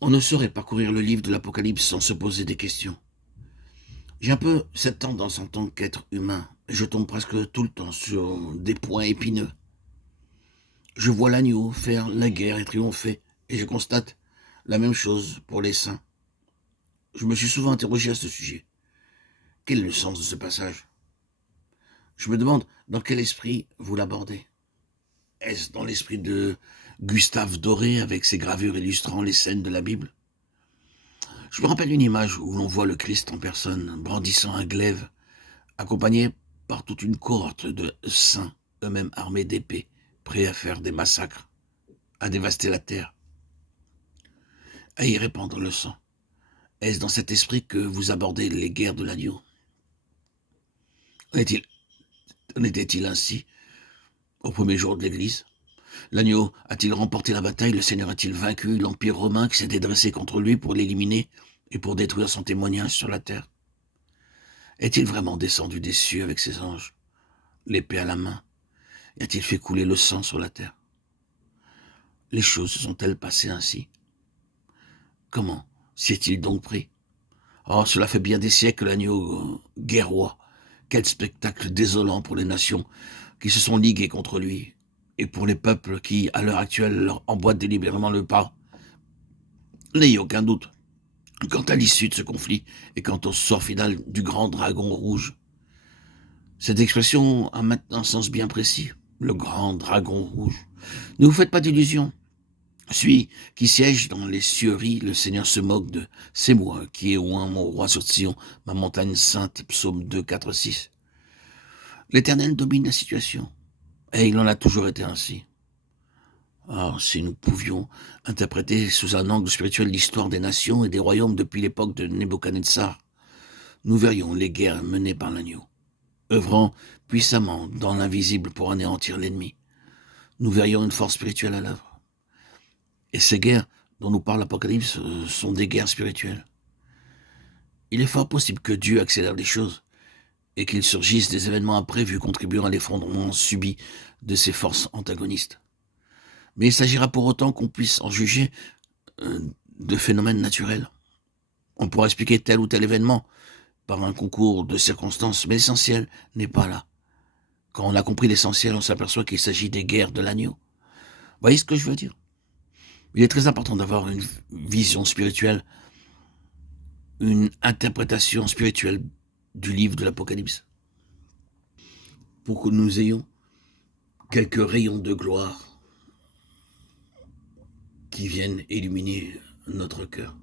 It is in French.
On ne saurait parcourir le livre de l'Apocalypse sans se poser des questions. J'ai un peu cette tendance en tant qu'être humain. Je tombe presque tout le temps sur des points épineux. Je vois l'agneau faire la guerre et triompher, et je constate la même chose pour les saints. Je me suis souvent interrogé à ce sujet. Quel est le sens de ce passage? Je me demande dans quel esprit vous l'abordez. Est-ce dans l'esprit de Gustave Doré avec ses gravures illustrant les scènes de la Bible? Je me rappelle une image où l'on voit le Christ en personne brandissant un glaive, accompagné par toute une cohorte de saints, eux-mêmes armés d'épées, prêts à faire des massacres, à dévaster la terre, à y répandre le sang. Est-ce dans cet esprit que vous abordez les guerres de l'agneau? En était-il ainsi au premier jour de l'Église? L'agneau a-t-il remporté la bataille? Le Seigneur a-t-il vaincu l'Empire romain qui s'était dressé contre lui pour l'éliminer et pour détruire son témoignage sur la terre? Est-il vraiment descendu des cieux avec ses anges, l'épée à la main? Et a-t-il fait couler le sang sur la terre? Les choses se sont-elles passées ainsi? Comment s'y est-il donc pris? Oh, cela fait bien des siècles que l'agneau guerroie. Quel spectacle désolant pour les nations qui se sont liguées contre lui, et pour les peuples qui, à l'heure actuelle, leur emboîtent délibérément le pas. N'ayez aucun doute quant à l'issue de ce conflit et quant au sort final du grand dragon rouge. Cette expression a maintenant un sens bien précis. Le grand dragon rouge. Ne vous faites pas d'illusions. Celui qui siège dans les cieux rit, le Seigneur se moque de. C'est moi qui ai oint mon roi sur Sion, ma montagne sainte, psaume 2, 4, 6. L'Éternel domine la situation, et il en a toujours été ainsi. Ah, si nous pouvions interpréter sous un angle spirituel l'histoire des nations et des royaumes depuis l'époque de Nebuchadnezzar, nous verrions les guerres menées par l'agneau, œuvrant puissamment dans l'invisible pour anéantir l'ennemi. Nous verrions une force spirituelle à l'œuvre. Et ces guerres dont nous parle l'Apocalypse sont des guerres spirituelles. Il est fort possible que Dieu accélère les choses et qu'il surgisse des événements imprévus contribuant à l'effondrement subi de ces forces antagonistes. Mais il s'agira pour autant qu'on puisse en juger euh, de phénomènes naturels. On pourra expliquer tel ou tel événement par un concours de circonstances, mais l'essentiel n'est pas là. Quand on a compris l'essentiel, on s'aperçoit qu'il s'agit des guerres de l'agneau. Vous voyez ce que je veux dire? Il est très important d'avoir une vision spirituelle, une interprétation spirituelle du livre de l'Apocalypse, pour que nous ayons quelques rayons de gloire qui viennent illuminer notre cœur.